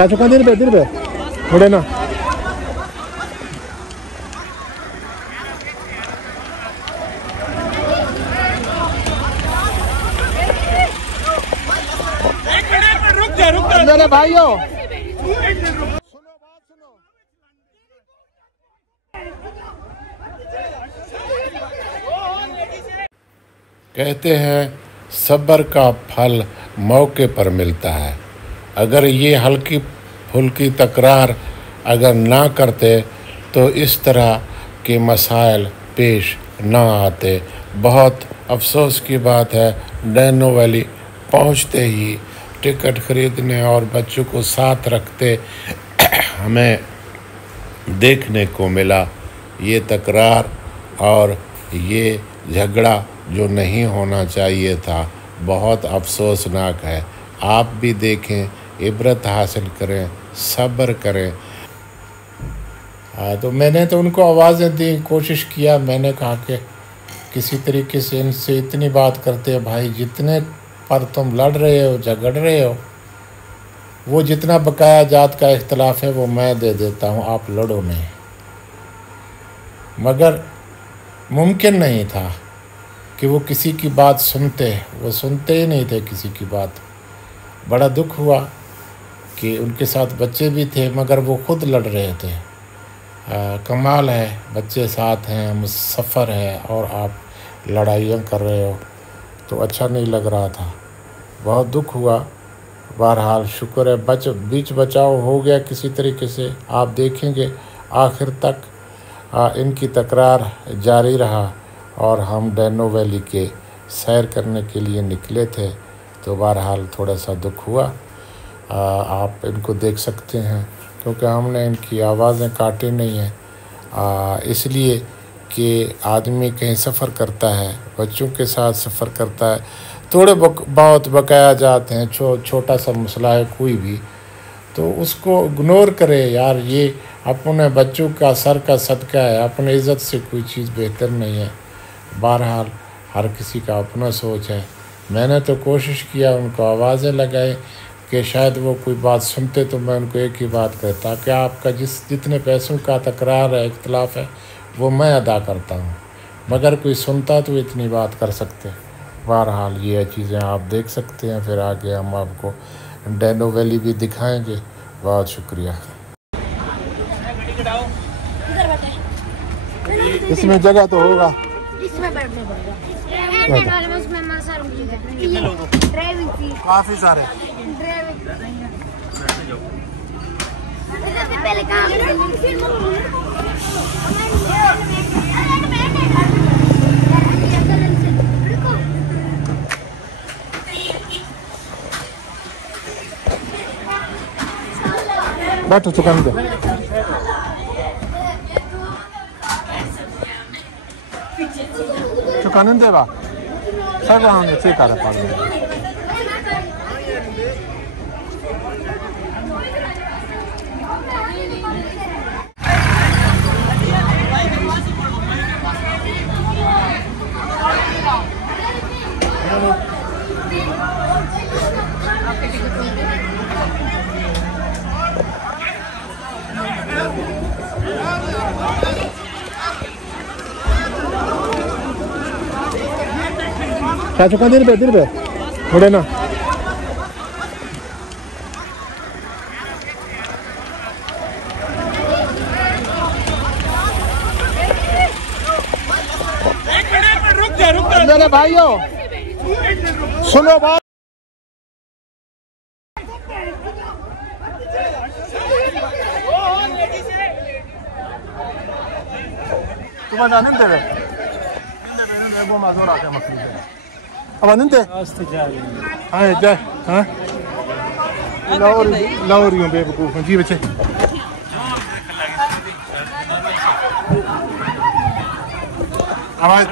चाचू का दिल पे मुड़े ना रुक जा भाइयों। कहते हैं सब्र का फल मौके पर मिलता है। अगर ये हल्की फुल्की तकरार अगर ना करते तो इस तरह के मसाइल पेश ना आते। बहुत अफसोस की बात है, डैनो वैली पहुंचते ही टिकट खरीदने और बच्चों को साथ रखते हमें देखने को मिला ये तकरार और ये झगड़ा जो नहीं होना चाहिए था। बहुत अफसोसनाक है। आप भी देखें, इबरत हासिल करें, सब्र करें। तो मैंने तो उनको आवाज़ें दी, कोशिश किया। मैंने कहा कि किसी तरीके से इनसे इतनी बात करते हैं भाई, जितने पर तुम लड़ रहे हो, झगड़ रहे हो, वो जितना बकाया जात का इख्तलाफ है वो मैं दे देता हूँ, आप लड़ो नहीं। मगर मुमकिन नहीं था कि वो किसी की बात सुनते। वो सुनते ही नहीं थे किसी की बात। बड़ा दुख हुआ कि उनके साथ बच्चे भी थे मगर वो खुद लड़ रहे थे। कमाल है, बच्चे साथ हैं, मुसफ़र है और आप लड़ाइयाँ कर रहे हो, तो अच्छा नहीं लग रहा था। बहुत दुख हुआ। बहरहाल शुक्र है बीच बचाव हो गया किसी तरीके से। आप देखेंगे आखिर तक इनकी तकरार जारी रहा और हम डैनो वैली के सैर करने के लिए निकले थे। तो बहरहाल थोड़ा सा दुख हुआ। आप इनको देख सकते हैं क्योंकि हमने इनकी आवाज़ें काटी नहीं हैं, इसलिए कि आदमी कहीं सफ़र करता है, बच्चों के साथ सफ़र करता है, थोड़े बहुत बकाया जाते हैं, छोटा सा मसला है कोई भी, तो उसको इग्नोर करे यार। ये अपने बच्चों का सर का सदका है, अपने इज़्ज़त से कोई चीज़ बेहतर नहीं है। बहरहाल हर किसी का अपना सोच है। मैंने तो कोशिश किया, उनको आवाज़ें लगाई कि शायद वो कोई बात सुनते तो मैं उनको एक ही बात कहता कि आपका जितने पैसों का तकरार है, इख्तलाफ है, वो मैं अदा करता हूँ। मगर कोई सुनता तो इतनी बात कर सकते। बहरहाल ये चीज़ें आप देख सकते हैं। फिर आगे हम आपको डैनो वैली भी दिखाएंगे। बहुत शुक्रिया। इसमें जगह तो होगा, काफी सारे। बैठो दुकान पे। दुकान दे बा最後はね、着いたらパンで。चाचू का दिल पे मुड़े ना। रुक जा भाइयों, सुनो बात। तुम्हारा जाने दे वो मज़ोर आते मखलूक अब नंदे हाँ जा हाँ लाहौरियों बेवकूफ़ जी बच्चे। आवाज़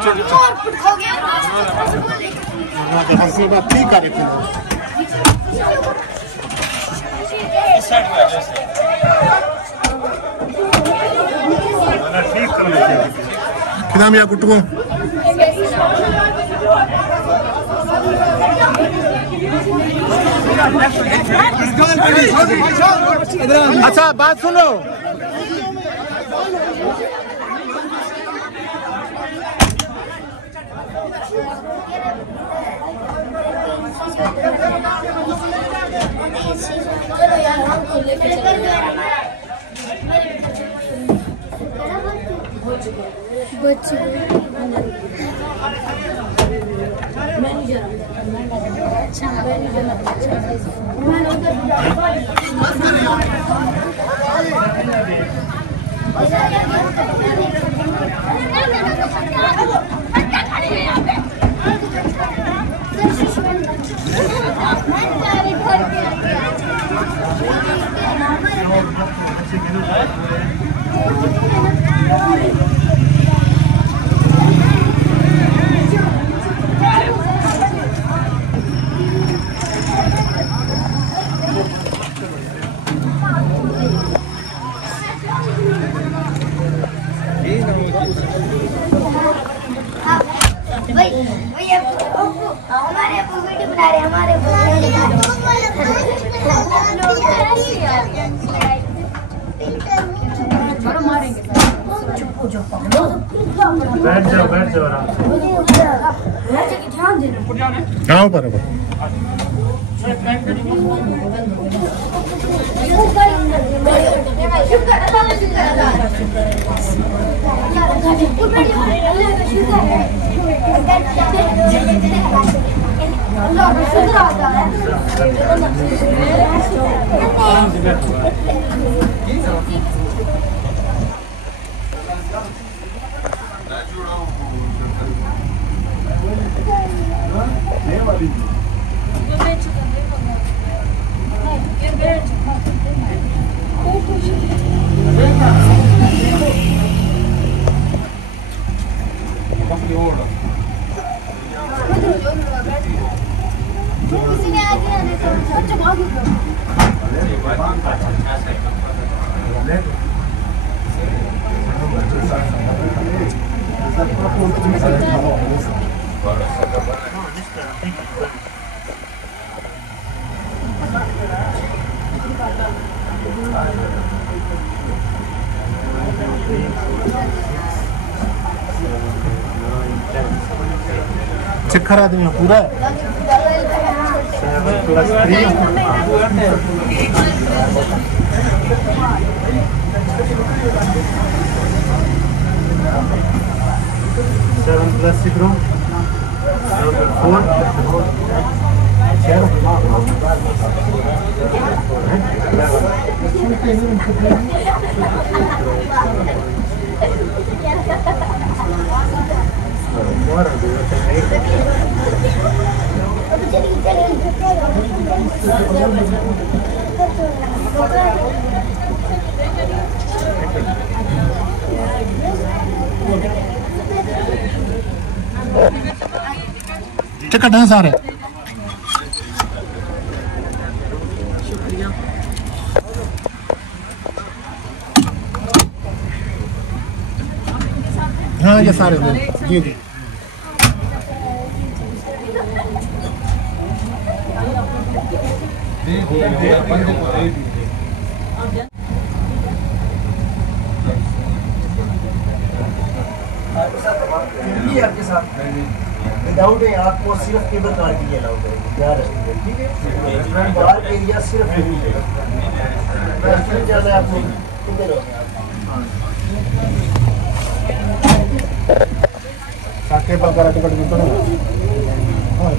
हंसी बात ठीक कर रही कितना मियाँ कुटुंब अच्छा बात सुनो, हमारे वीडियो बना रहे, हमारे बैठ जाओ आराम से। हाँ बराबर। चक्कर आदमी पूरा टिकट है सारे। हाँ ये सारे जी जी। आपके साथ विदाउट आपको सिर्फ केबल कार की अलाउड है, ठीक है। बाहर एरिया सिर्फ ज़्यादा आप लोग किधर हो केबल कार टिकट मिलता है। हाँ